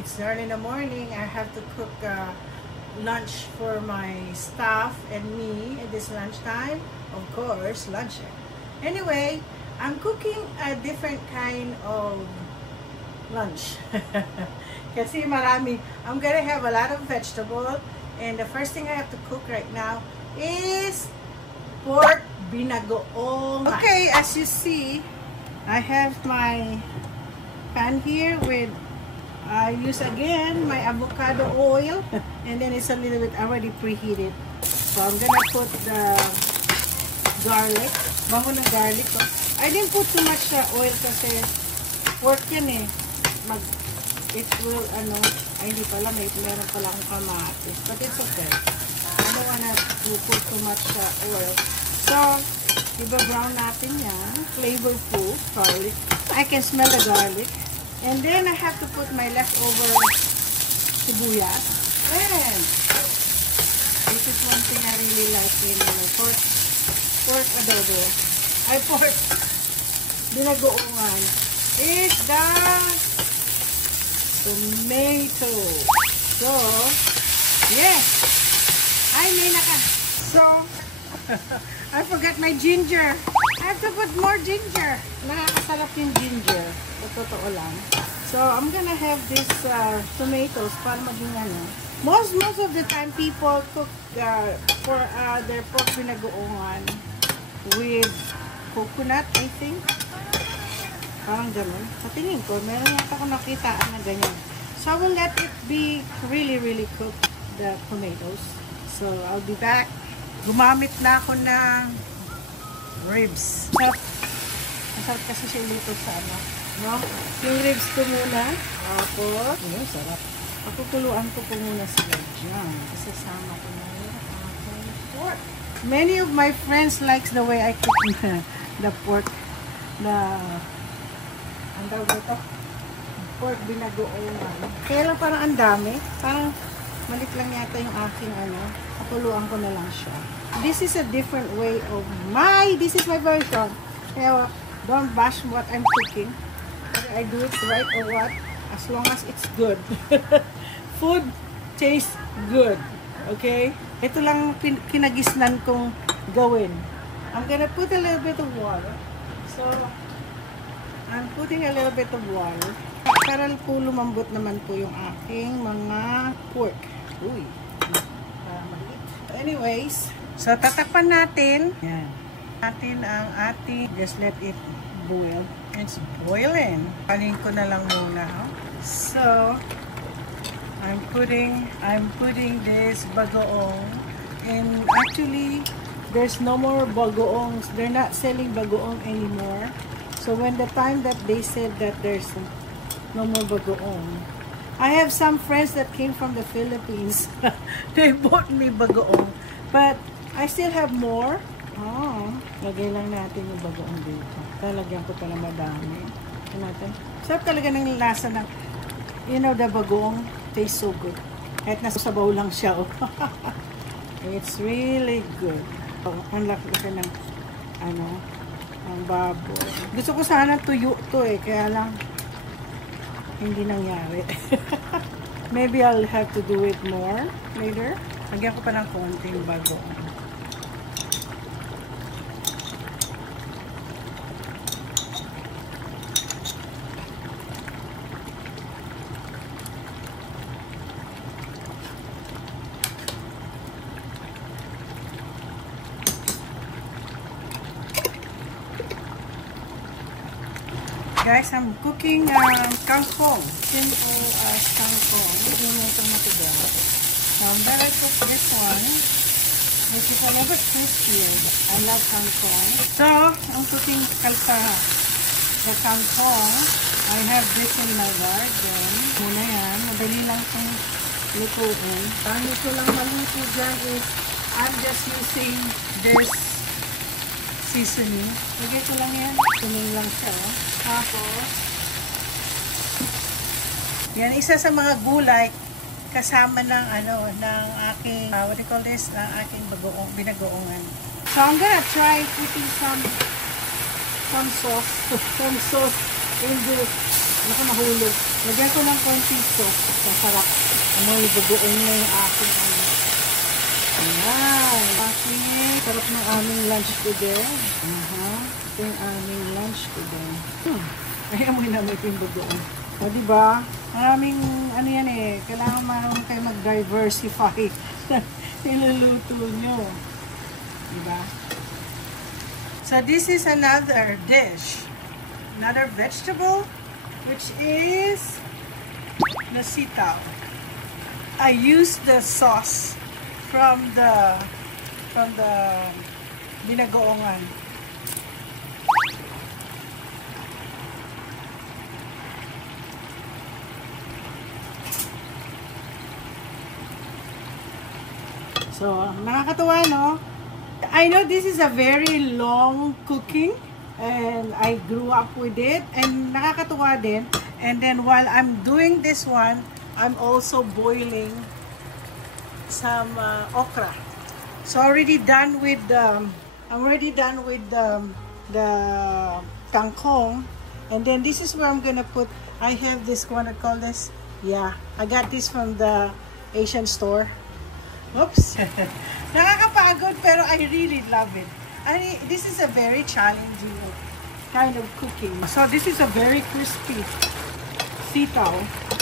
It's early in the morning. I have to cook lunch for my staff and me at this lunchtime. Of course, lunch. Anyway, I'm cooking a different kind of lunch. Kasi marami. I'm gonna have a lot of vegetable. And the first thing I have to cook right now is pork binagoong. Okay, as you see, I have my pan here with, I use again my avocado oil. And then it's a little bit already preheated. So I'm gonna put the garlic. Bango ng garlic. I didn't put too much oil kasi pork yan eh. It will, ay hindi pala, meron pala akong kamatis. But it's okay. I don't wanna to put too much oil. So, iba-brown natin yan. Flavorful garlic. I can smell the garlic. And then, I have to put my leftover sibuyas. And, this is one thing I really like in pork adobo. Ay, pork binagoongan. Is the tomato. So, yes. Ay, may naka. So, I forgot my ginger. I have to put more ginger. Nakakasarap yung ginger. Sa totoo lang. So, I'm gonna have this tomatoes para maging Most of the time, people cook for their pork binagoongan with coconut, I think. Parang ganun. Sa tingin ko, meron yata ako nakitaan na ganyan. So, I will let it be really cooked, the tomatoes. So, I'll be back. Gumamit na ako ng ribs. Masarap kasi siya luto sa no? Yung ribs ko muna. Tapos, sarap. Pakukuluan ko muna sila dyan. Kasasama ko na yung aking pork. Many of my friends likes the way I cook the pork. Ang tawag ito, pork binagoongan. Kaya lang parang ang dami. Parang malit lang yata yung aking pakuluan ko na lang siya. This is a different way of this is my version. Kaya don't bash what I'm cooking. Whether I do it right or what, as long as it's good. Food tastes good. Okay? Ito lang kinagisnan kong gawin. I'm gonna put a little bit of water. So, I'm putting a little bit of water. Para po lumambot naman po yung aking mga pork. Uy. Anyways, so tatakpan natin. Yan. Natin ang ating, just let it boil. It's boiling. Panin ko na lang muna. So, I'm putting this bagoong. And actually, there's no more bagoongs. They're not selling bagoong anymore. So when the time that they said that there's no more bagoong, I have some friends that came from the Philippines. They bought me bagoong. But I still have more. Lagay lang natin yung bagoong dito. Talagyan ko pala madami. Natin. Sarap talaga ng lasa ng, the bagoong tastes so good. Kahit nasa sabaw lang siya. It's really good. Ang laki ng ang baboy. Gusto ko sana tuyo to kaya lang hindi nangyari. Maybe I'll have to do it more later. Lagyan ko pa ng konting bagoong. Guys, I'm cooking kangkong. Simple as kangkong. Lumutong na ito doon. Now, I'm gonna cook this one, which is a little bit crispier. I love kangkong. So, I'm cooking the kangkong. I have this in my garden. Muna yan. Madali lang itong lutuin. Ang gusto lang maluto dyan is, I'm just using this seasoning. Lagay ko lang yan. Tuning lang siya. Tapos, yan, isa sa mga gulay kasama ng ng aking, what do you call this? Ng aking binagoongan. So, I'm gonna try putting some sauce in this Ako nahulog. Lagyan ko ng konting sauce. Masarap. Amoy bagoong na yung aking ano. Ayan. Sarap ng aming lunch today. Ito yung aming lunch today. Ay, amoy na may bagoong. O, diba? Maraming, ano yan eh, kailangan marunong kayo mag-diversify sa niluluto nyo. Diba? So, this is another dish. Another vegetable, which is the sitaw. I used the sauce from the binagoongan. So, nakakatuwa, no? I know this is a very long cooking and I grew up with it and nakakatuwa din. And then while I'm doing this one, I'm also boiling some okra. So already done with I'm already done with the kangkong. And then this is where I'm gonna put, I have this one, I call this, yeah, I got this from the Asian store. Oops. Nakakapagod pero I really love it. This is a very challenging kind of cooking. So this is a very crispy sitaw.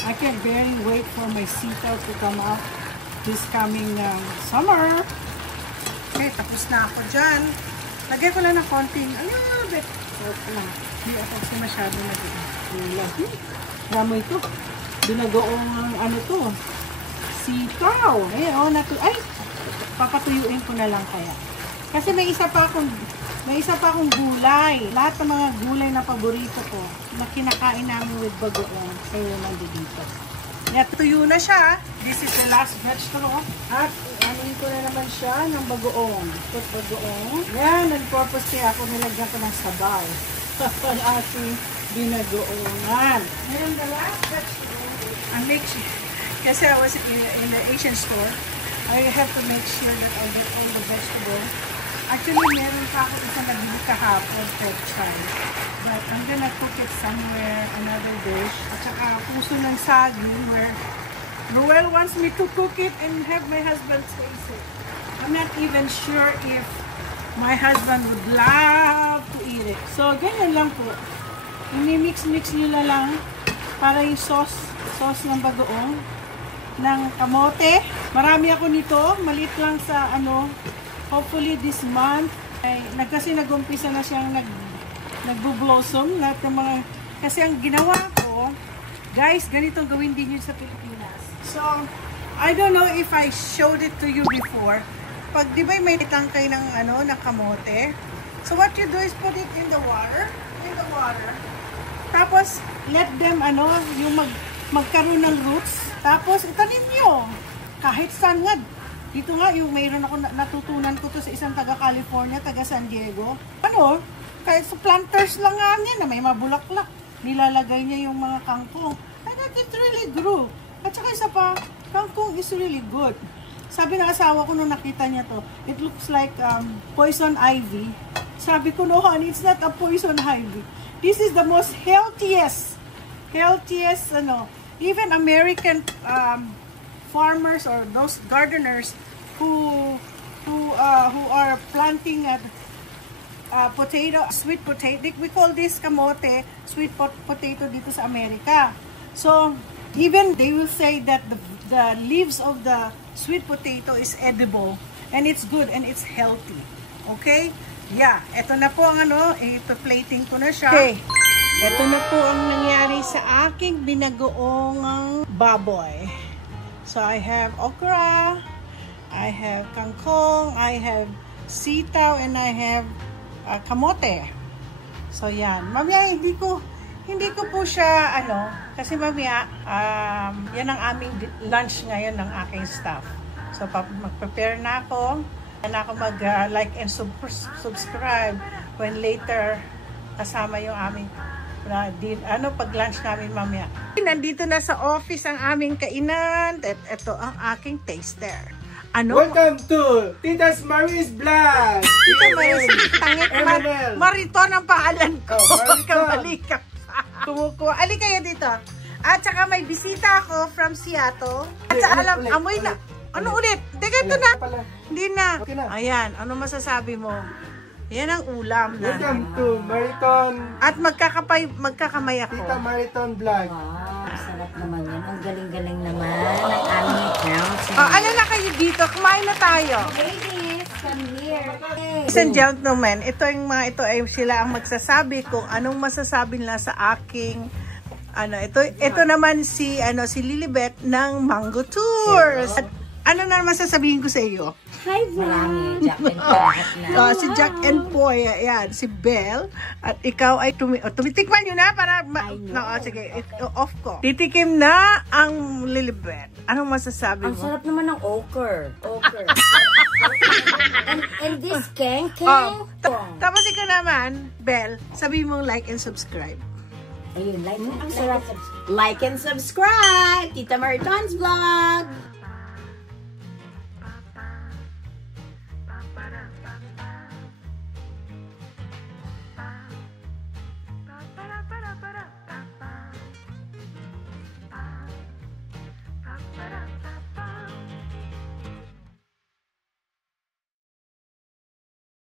I can't barely wait for my sitaw to come out this coming summer. Okay, tapos na ako dyan. Lagyan ko lang ng konting, a little bit. Hindi ako kasi masyado na dito. Damo ito. Binagoong ano to. Sitaw. Ayun, ay, papatuyuin ko na lang kaya. Kasi may isa pa akong gulay. Lahat ng mga gulay na paborito ko na kinakain namin with bagoong. Kaya nandito. Tuyo na siya. This is the last vegetable. At anin ko na naman siya ng bagoong. Put bagoong. Yan, nag-purpose ako. Nilagyan ko ng sabaw. Ang ating binagoongan. Ngayon, the last vegetable. I make sure. Kasi I was in the Asian store, I have to make sure that I get all the vegetables. Actually, meron pa ako isang nabili kahapon, pechay. But I'm gonna cook it somewhere, another dish. At saka puso ng saging where Roel wants me to cook it and have my husband taste it. I'm not even sure if my husband would love to eat it. So, ganyan lang po. Ini-mix-mix nyo na lang para yung sauce ng bagoong. Ng kamote. Marami ako nito. Maliit lang sa ano. Hopefully this month. Ay, kasi nag-umpisa na siyang nagbo-blossom. Lahat ng mga, kasi ang ginawa ko, guys, ganitong gawin din yun sa Pilipinas. So, I don't know if I showed it to you before. Pag di ba may tangkay ng ano, ng kamote. So what you do is put it in the water. Tapos, let them ano, yung magkaroon ng roots. Tapos, itanim nyo. Kahit saan nga. Dito nga, yung mayroon ako natutunan ko to sa isang taga-California, taga-San Diego. Ano? Kahit sa planters lang nga niya na may mabulaklak. Nilalagay niya yung mga kangkong. And that it really grew. At saka isa pa, kangkong is really good. Sabi ng asawa ko nung nakita niya to, it looks like poison ivy. Sabi ko, no honey, it's not a poison ivy. This is the most healthiest, ano, even American farmers or those gardeners who are planting potato, sweet potato. We call this kamote, sweet potato dito sa Amerika. So even they will say that the leaves of the sweet potato is edible and it's good and it's healthy. Okay? Yeah, ito na po ang ano, ipa-plating ko na siya. Okay. Ito na po ang nangyari sa aking binagoong baboy. So I have okra, I have kangkong, I have sitaw, and I have kamote. So yan. Mamaya hindi ko po siya ano, kasi mamaya yan ang aming lunch ngayon ng aking staff. So mag-prepare na ako. Mag-like and subscribe when later kasama yung aming pag-lunch namin mamaya. Nandito na sa office ang aming kainan at ito ang aking taster. Ano? Welcome to Tita's Marie's Vlog! Tita Marie's Tangit Mariton ang pangalan ko. Oh, Kamali ka. Kumukuha. Ali kayo dito. At saka may bisita ako from Seattle. At saka alam, amoy na. Ano ulit? Teka, ito na. Hindi na. Okay na. Ayan, ano masasabi mo? Yan ang ulam na. Welcome to Mariton. At magkakamay ako. Tita Mariton Vlog. Wow, sarap naman yan. Ang galing-galing naman ng aming account. Ano na kayo dito? Kumain na tayo. Ladies, come here. Ladies and gentlemen, ito ay sila ang magsasabi kung anong masasabi nila sa aking ito naman si Lilibet ng Mango Tours. At ano na masasabihin ko sa iyo? Hi, Marami. Jack and Poy. Si Jack and Poy, ayan, si Belle. At ikaw ay tumitikman nyo na para sige, off ko. Titikim na ang Lilibet. Anong masasabi Ang mo? sarap naman ng ochre. and this keng. Tapos ikaw naman, Belle, sabi mong like and subscribe. Ayun, Ang sarap. Like and subscribe! Tita Mariton's Vlog!